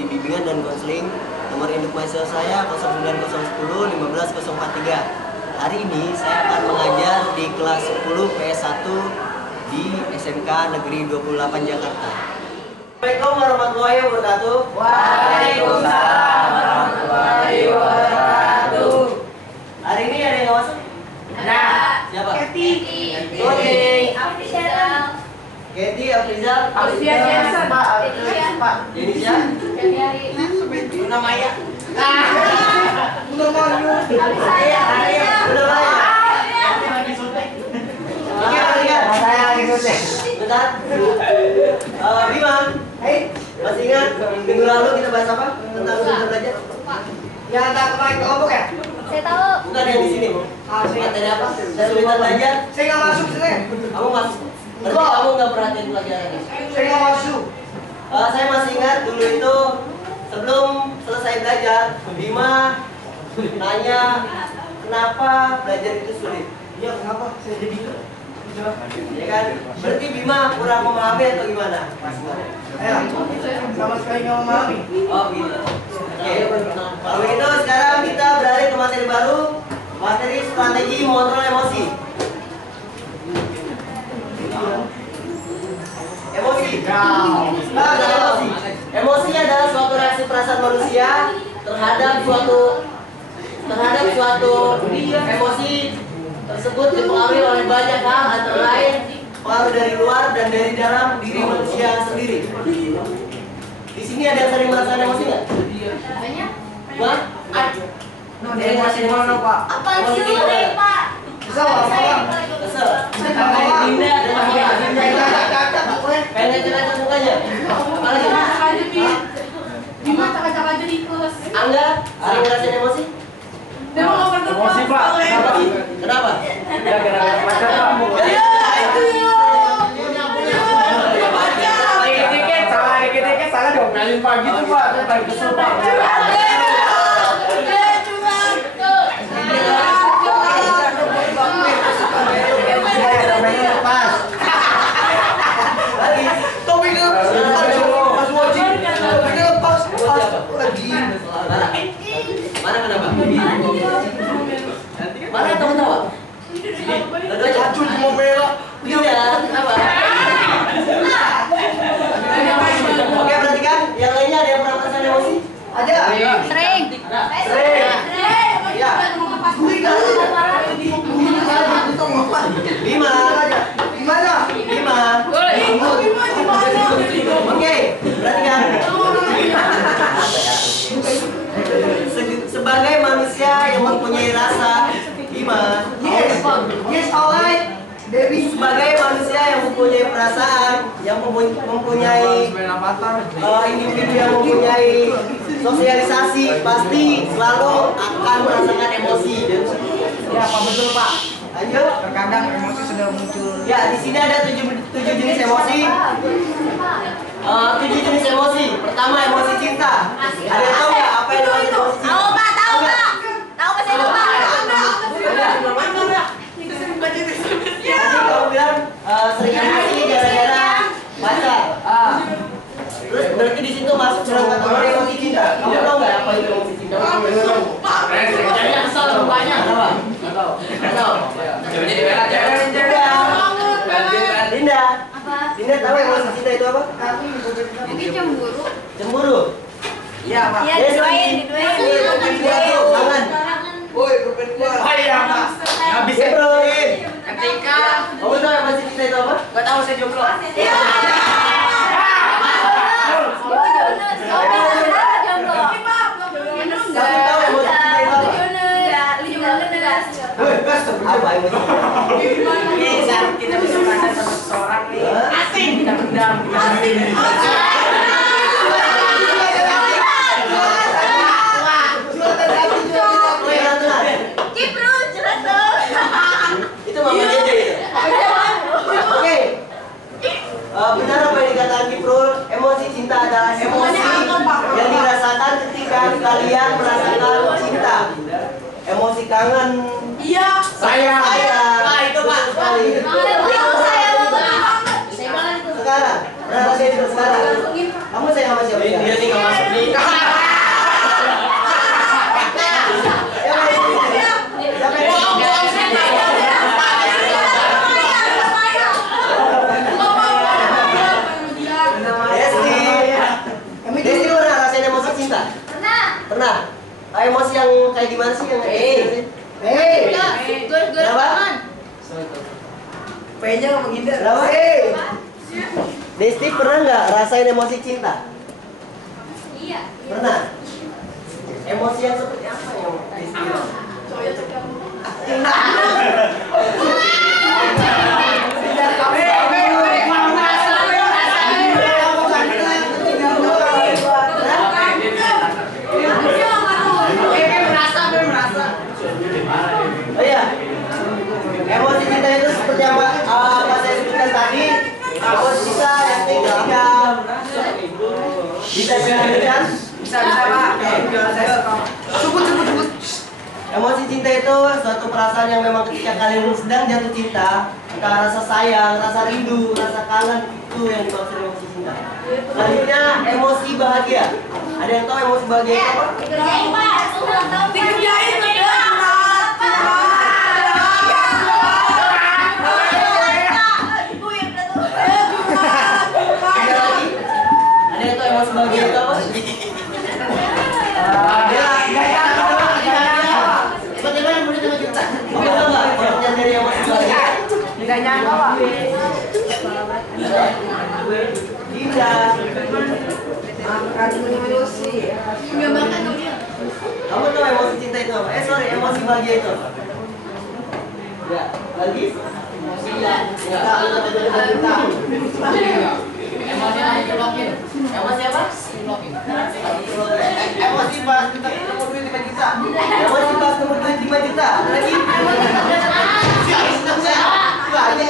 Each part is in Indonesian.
Studi Bimbingan dan Konseling. Nomor induk mahasiswa saya 09010 15043. Hari ini saya akan mengajar di kelas 10 PS1 di SMK Negeri 28 Jakarta. Assalamualaikum warahmatullahi wabarakatuh. Waalaikumsalam warahmatullahi wabarakatuh. Hari ini ada yang masuk? Ada. Siapa? Keti. Oke. Afrizal. Keti, Afrizal, Alfia Jensen. Pak. Denisha, Luna Maya. Luna Maya. Oke, perhatikan. Saya lagi syuting. Bentar. Bima, masih ingat minggu lalu kita bahas apa? Tentang ujian belajar? Yang tak kemarin kelompok ya? Saya tahu. Bukan yang di sini, Bu. Materi apa? Kesulitan belajar. Saya nggak masuk sini. Kamu masuk. Berarti kamu nggak perhatiin pelajaran ini. Saya nggak masuk. Saya masih ingat dulu itu sebelum selesai belajar, Bima nanya kenapa belajar itu sulit. Iya, kenapa? Saya jadi Ya kan? Berarti Bima kurang memahami atau gimana? sama sekali nggak memahami. Oh gitu. Oke. Kalau begitu sekarang kita beralih ke materi baru, materi strategi mengontrol emosi. Emosi. Emosi. Emosi adalah suatu reaksi perasaan manusia terhadap suatu emosi tersebut dipengaruhi oleh banyak hal, antara lain pengaruh dari luar dan dari dalam diri manusia sendiri. Di sini ada yang sering merasakan emosi nggak? Banyak. Wah, Emosi mana, Pak? Apa sih, Pak? Kesel, Pak. kesel. Dinda pengen cerita mukanya. Apalagi? Bima cakap-cakap aja di kelas. Angga sering ngerasain emosi? Emosi, Pak. Kenapa? Ya, gara-gara pacar, Pak. Dikit-dikit salah diomelin pagi tuh, Pak. Saya paling kesel, Pak. Mana kenapa? Mana tahu-tahu? Ada cacul di mobil. Iya, kenapa? Oke, perhatikan. Yang lainnya ada yang pernah merasakan emosi? Ada. Sering. Ya. Bima. Gimana? Bima. Oke, perhatikan. Sebagai manusia yang mempunyai rasa, Bima. Yes, alright. Baby. Sebagai manusia yang mempunyai perasaan, yang mempunyai individu yang mempunyai sosialisasi, pasti selalu akan merasakan emosi. Ya, Pak, betul, Pak. Lanjut. Terkadang emosi sudah muncul. Ya, di sini ada 7 jenis emosi. 7 jenis emosi. Pertama, emosi cinta. Ada yang tahu nggak apa yang namanya emosi cinta? Tahu, Pak. Tahu, Pak. Tahu, Pak. Saya tahu, Pak. Tadi kamu bilang sering emosi gara-gara pacar. Terus berarti di situ masuk dalam kategori emosi cinta. Kamu tahu nggak apa itu emosi cinta? Saya kesel mukanya. Kenapa? Nggak tahu. Dinda. Apa? Dinda tahu emosi cinta itu apa? Mungkin cemburu. Cemburu. Iya, Pak. Iya, diduain. Tangan. Woi, kuping gua. Oh iya, Pak. Habis Bro. ketika Kamu tahu emosi cinta itu apa? enggak tahu saya jomblo. Iya. Kamu tahu emosi cinta itu apa? Apa emosi cinta? Ini saat kita bisa pacaran sama seseorang nih. Asik. Kita pendam, kita sendiri. Itu mama Dede itu. Oke. Benar apa yang dikatakan Kiprul? Emosi cinta adalah emosi yang dirasakan ketika kalian merasakan cinta. Emosi kangen. Iya. Sayang. Nah, itu Pak. Sekali. Sekarang. Berapa saya sekarang? Kamu sayang sama siapa? Dia nih nggak masuk nikah. cinta? Pernah. Pernah. Emosi yang kayak gimana sih yang Gor-goran. P-nya nggak menghindar. Kenapa? Desti pernah nggak rasain emosi cinta? Iya. Pernah. Emosi yang seperti apa yang Desti? Oh iya, emosi cinta itu seperti apa? Apa saya sebutkan tadi? Emosi cinta yang ketika bisa dilanjutkan? Bisa Pak. Sebut. Emosi cinta itu suatu perasaan yang memang ketika kalian sedang jatuh cinta, entah rasa sayang, rasa rindu, rasa kangen, itu yang dimaksud emosi cinta. Selanjutnya emosi bahagia. Ada yang tahu emosi bahagia itu apa? Dikerjain, Pak. Ulang tahun. Dikerjain tuh ya. Ada lagi? Ada yang tahu emosi bahagia itu apa? Bagaimana menurut teman kita? Oke, tahu nggak pengertian dari emosi bahagia? Tidak nyangka Pak. Tidak. Nggak makan dulu ya. Kamu tahu emosi cinta itu apa? Emosi bahagia itu apa? Ya, lagi? Emosi ya. Emosi apa? Emosi pas ketemu duit 5 juta. Emosi pas ketemu duit 5 juta. Ada lagi?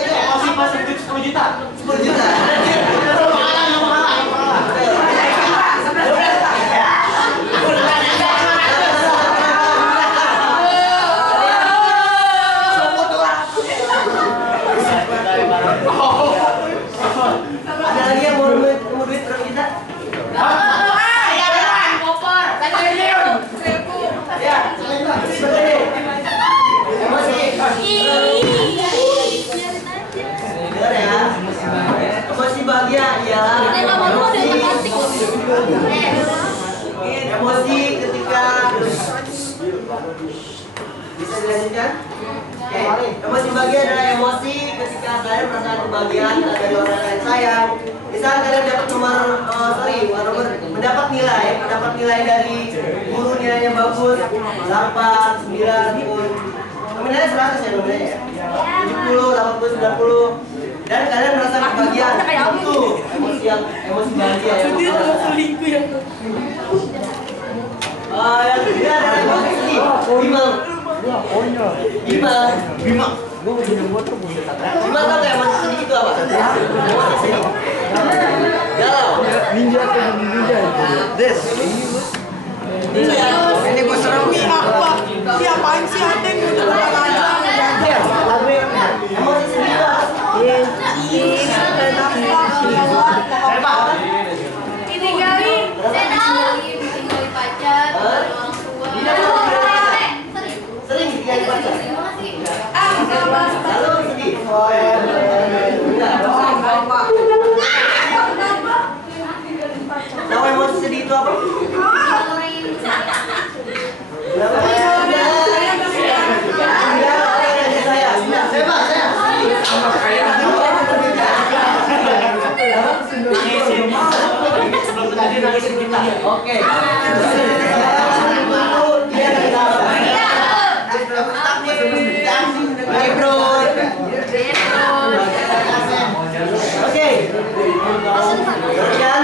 Emosi pas duit 10 juta. 10 juta. Ada lagi yang mau duit berapa juta? Ya, emosi. Dengar ya. Emosi bahagia ialah emosi ketika bisa dilanjutkan? Oke, emosi bahagia adalah emosi ketika kalian merasakan kebahagiaan dari orang yang kalian sayang. Misal kalian mendapat nilai dari guru nilainya bagus, 8, 9 pun nominalnya 100 ya nominalnya ya. 70, 80, 90 dan kalian merasa kebahagiaan. Itu emosi bahagia ya. Yang kedua adalah emosi sedih. Bimbang. Gimana tahu kayak emosi sedih itu apa? Emosi sedih. Galau. Ninja. Ini gue serem nih apa? Siapain sih Ateng? Udah aja. Emosi sedih itu apa? Ditinggalin. Saya tahu. Ditinggalin pacar. Orang tua. Sering ditinggalin pacar. Terima kasih. Lalu sedih. Tahu emosi sedih itu apa? Oke. Kemudian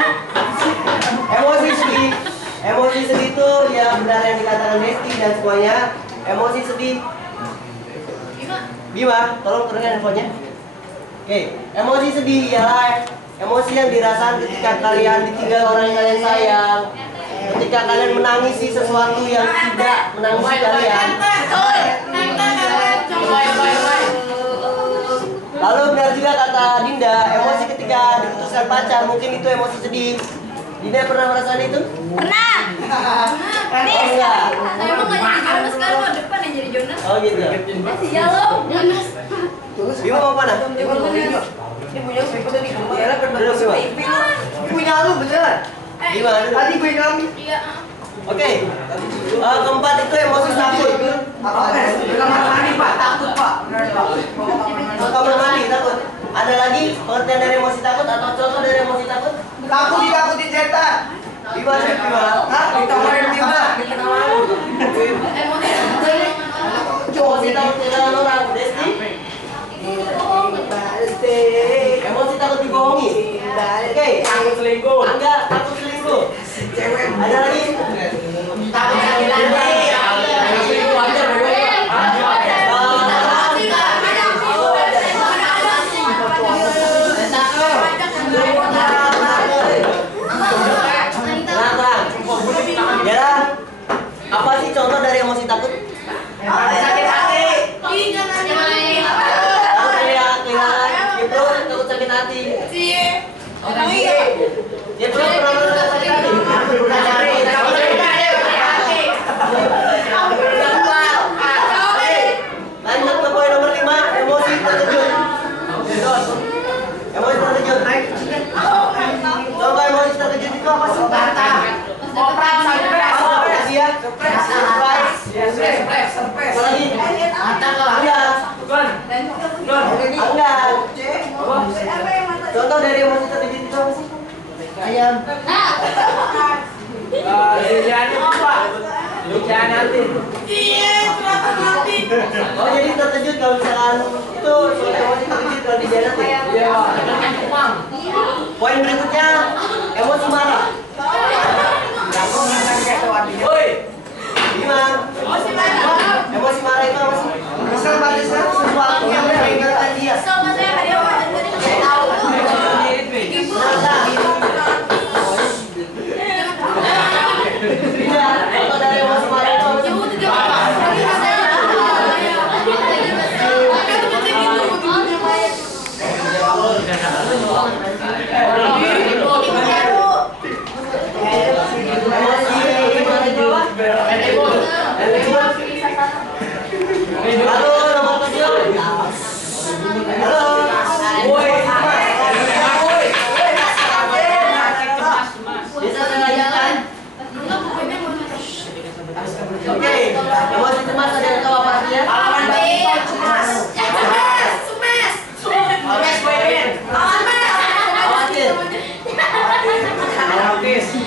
emosi sedih itu ya benar yang dikatakan Desti dan semuanya. Emosi sedih. Bima, tolong turunkan handphonenya. Oke, emosi sedih ialah emosi yang dirasakan ketika kalian ditinggal orang yang kalian sayang, ketika kalian menangisi sesuatu yang tidak menangisi kalian. Lalu benar juga kata Dinda, emosi ketika diputuskan pacar, mungkin itu emosi sedih. Dinda pernah merasakan itu? Pernah. Oh enggak. Saya emang nggak jadi Jonas, sekarang mau depan yang jadi Jonas. Oh gitu. Ya lo, Jonas. Bima mau mana? Ini punya sweeper tadi. Duduk semua. Punya lu bener. Gimana? Tadi gue ngambil. Iya. Oke. Keempat itu emosi takut. Kamar mandi Pak, takut Pak. Kamar mandi takut. Ada lagi pengertian dari emosi takut atau contoh dari emosi takut? Takut ditakutin setan. Gimana? Hah? Ditawarin timah di tengah malam. Emosi takut kehilangan orang. Desti? Emosi takut dibohongi. Oke. Takut selingkuh. Enggak, takut selingkuh. Ada lagi? Takut sakit hati. Selingkuh aja Ya, apa sih contoh dari emosi takut? sakit hati. Takut kehilangan itu, takut sakit hati. Ya belum pernah merasakan sakit hati. Lanjut ke poin nomor 5, emosi terkejut. Emosi terkejut. Contoh emosi terkejut itu apa sih? Contoh dari emosi terkejut itu apa sih? Ayam. Oh jadi terkejut kalau misalkan itu emosi terkejut kalau dihianati. Poin berikutnya emosi marah. Gimana? Emosi marah itu apa sih? Misal pada saat sesuatu yang meninggalkan dia. Contoh dari emosi marah itu apa sih? Halo, nomor 7. Halo. Bisa saya lanjutkan? Oke, emosi cemas ada yang tahu apa artinya? Khawatir.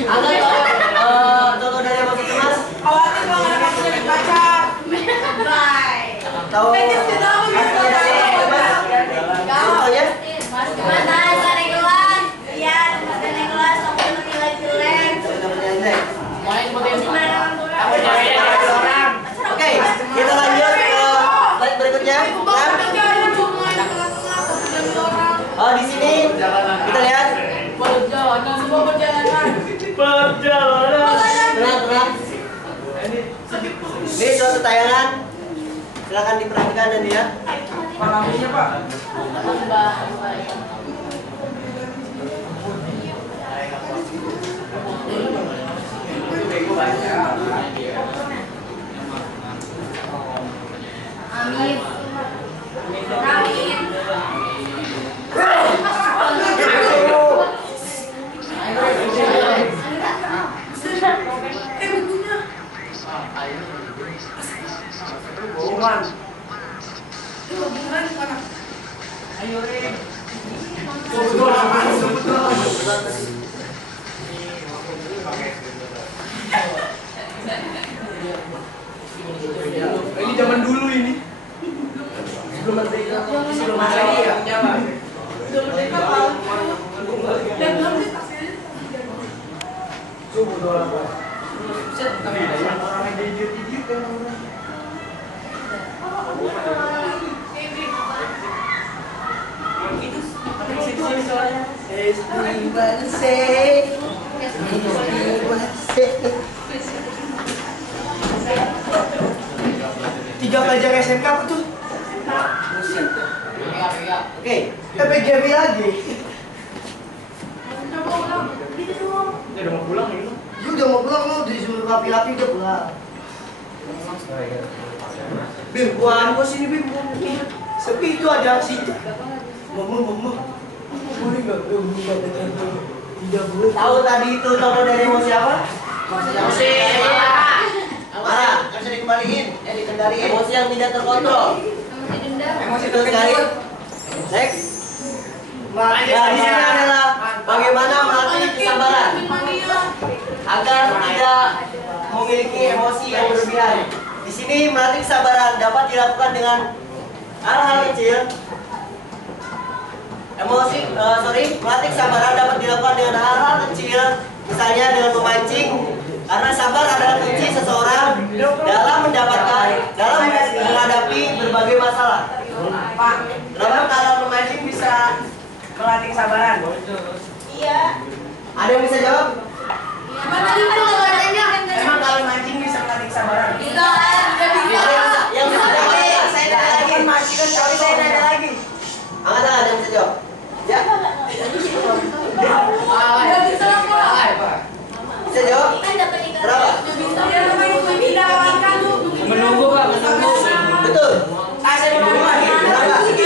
Anda tahu contoh dari emosi cemas? Khawatir kalau anak aku jadi pacar. Tahu artinya dari emosi cemas? Contohnya? Oke, kita lanjut ke slide berikutnya. Oh, di sini kita lihat terang. Ini suatu tayangan. Silakan diperhatikan dan lihat. Namanya Pak. Amin. Ini zaman dulu ini. Sebelum merdeka. Sebelum merdeka ya. Sebelum merdeka Pak. Dan belum ditaksir. Subuh doang. Set kami orang yang idiot kan orang. Tiga pelajar SMK apa tuh? Oke, PPGB lagi. Dia udah mau pulang gitu. Lu udah mau pulang, lu disuruh rapi-rapi udah pulang. Bim, gua sini Bim. Sepi itu ada aksi. Mama. Boleh nggak? Tidak boleh. tahu tadi itu contoh dari emosi apa? Emosi dikembaliin, dikendaliin. Emosi yang tidak terkontrol. Emosi dendam. Emosi Betul sekali. Next. Nah, di sini adalah bagaimana melatih kesabaran agar tidak memiliki emosi yang berlebihan. Di sini melatih kesabaran dapat dilakukan dengan hal-hal kecil. Melatih kesabaran dapat dilakukan dengan hal-hal kecil, misalnya dengan memancing, karena sabar adalah kunci seseorang dalam menghadapi berbagai masalah. Pak, Kenapa? kalau memancing bisa melatih kesabaran. Iya. Ada yang bisa jawab? Mana tadi kan kalau adanya Emang kalau mancing bisa melatih kesabaran? bisa, nggak bisa. Yang bisa jawab? Saya nanya lagi. Mancing kan tapi saya nanya lagi. Angkat tangan, yang bisa jawab? Ya? Nggak bisa apa. Bisa jawab? Kan dapat ikan. Berapa? Nggak bisa. Ya namanya gue tidak ikan tuh. Menunggu Pak, menunggu. Betul. Saya mau nanya lagi.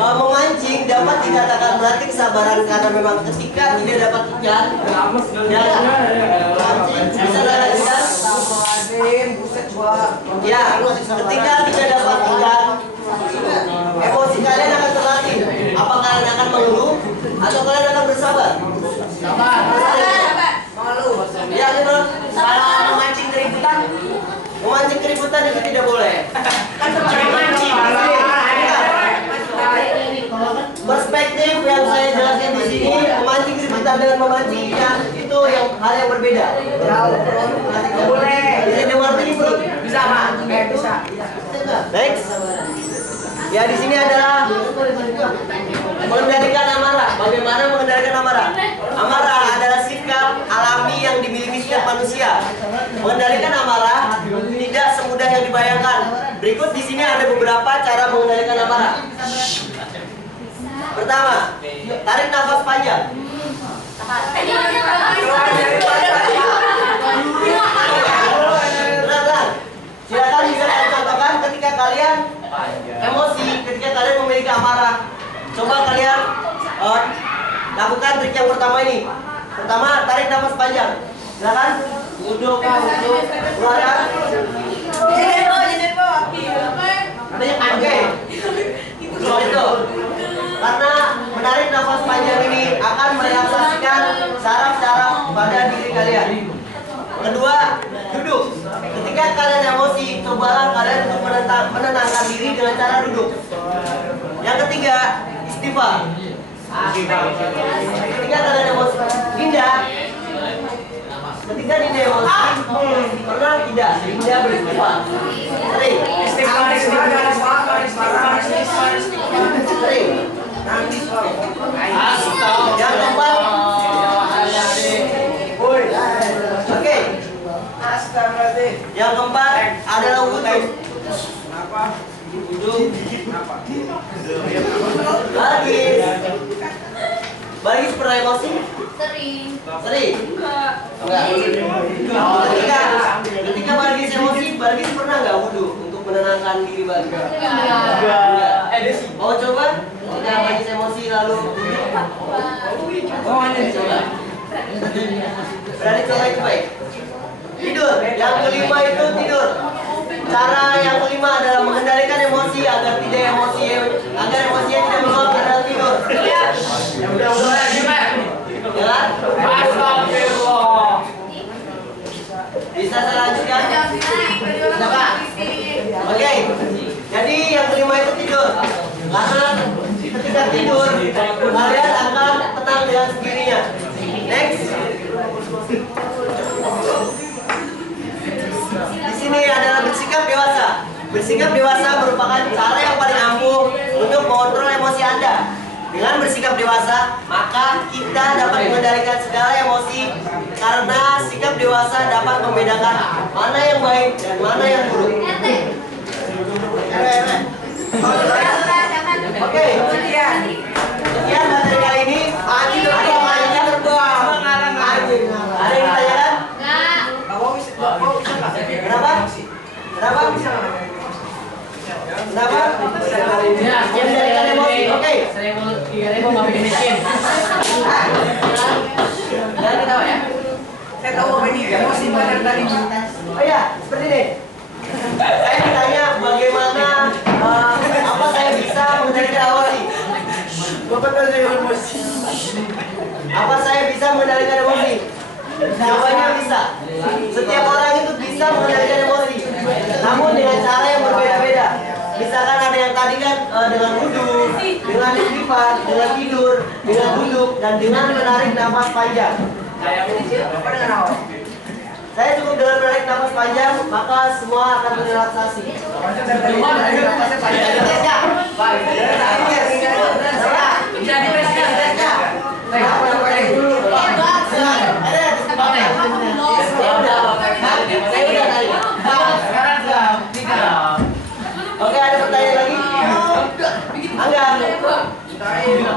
Memancing dapat dikatakan melatih kesabaran karena memang ketika tidak dapat ikan dan memancing bisa dilanjutkan. Ya, ketika tidak dapat ikan, emosi kalian akan terlatih. Apa kalian akan mengeluh atau kalian akan bersabar? Mengeluh. Ya, betul. Kalau memancing keributan, Memancing keributan itu tidak boleh. kan sebagai mancing. Perspektif yang saya jelaskan di sini, memancing keributan dengan memancing ikan itu hal yang berbeda. Boleh. Bisa dimengerti bro? Bisa, Pak. Bisa. Next. Ya, di sini adalah mengendalikan amarah. Bagaimana mengendalikan amarah? Amarah adalah sikap alami yang dimiliki setiap manusia. Mengendalikan amarah tidak semudah yang dibayangkan. Berikut di sini ada beberapa cara mengendalikan amarah. Pertama, tarik nafas panjang. Benar. Silakan bisa saya contohkan ketika kalian emosi, ketika kalian memiliki amarah. Coba kalian lakukan trik yang pertama ini. Pertama, tarik nafas panjang. Silakan. Duduk, keluarkan. Oke. Itu. Karena menarik nafas panjang ini akan merelaksasikan saraf-saraf pada diri kalian. Kedua, duduk. Ketika kalian emosi, cobalah kalian untuk menenangkan diri dengan cara duduk. Yang ketiga, istighfar. Ketika kalian emosi, Dinda. Ketika Dinda emosi, pernah tidak Dinda beristighfar? Sering. Sering. Yang keempat, oke. Yang keempat adalah wudhu. Bagi pernah emosi? Sering. Sering? Enggak. Ketika bagi emosi, bagi pernah nggak wudhu untuk menenangkan diri bagi? Enggak. Mau coba? Ketika bagi emosi lalu coba. Berani coba itu baik. Tidur. Yang kelima itu tidur. Cara yang kelima adalah mengendalikan emosi agar emosinya tidak meluap adalah tidur. Ya. Bisa saya lanjutkan? Oke. Jadi yang kelima itu tidur. Karena ketika tidur kalian akan tenang dengan sendirinya. Next. Di sini adalah bersikap dewasa. Bersikap dewasa merupakan cara yang paling ampuh untuk mengontrol emosi Anda. Dengan bersikap dewasa, maka kita dapat mengendalikan segala emosi karena sikap dewasa dapat membedakan mana yang baik dan mana yang buruk. Oke, sekian materi kali ini. Ada terbang. Ada yang ditanyakan? Kenapa? Mengendalikan emosi. Oke. Saya mau 3.000 nggak bikin miskin. Jangan ketawa ya. Saya tahu Oh ya, seperti ini. Saya ditanya bagaimana apa saya bisa mengendalikan emosi. Apa saya bisa mengendalikan emosi? Jawabannya bisa. Setiap orang itu bisa mengendalikan emosi, namun dengan cara yang berbeda-beda. Misalkan ada yang tadi kan dengan duduk, dengan istighfar, dengan tidur, dengan duduk, dan dengan menarik nafas panjang. Saya cukup dengan menarik nafas panjang, maka semua akan merelaksasi. Oke, ada pertanyaan lagi? Angga.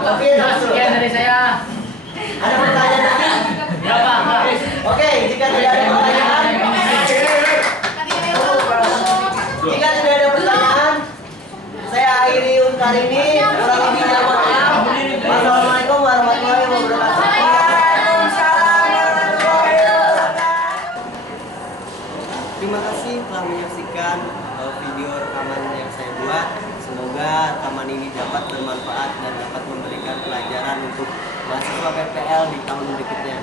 Oke, Sekian dari saya. ada pertanyaan lagi? Berapa? Oke, jika tidak ada pertanyaan, saya akhiri untuk kali ini. Kurang lebihnya mohon maaf. Wassalamualaikum warahmatullahi wabarakatuh. Terima kasih telah menyaksikan video rekaman yang saya buat. Semoga rekaman ini dapat bermanfaat dan dapat memberikan pelajaran untuk mahasiswa PPL di tahun berikutnya.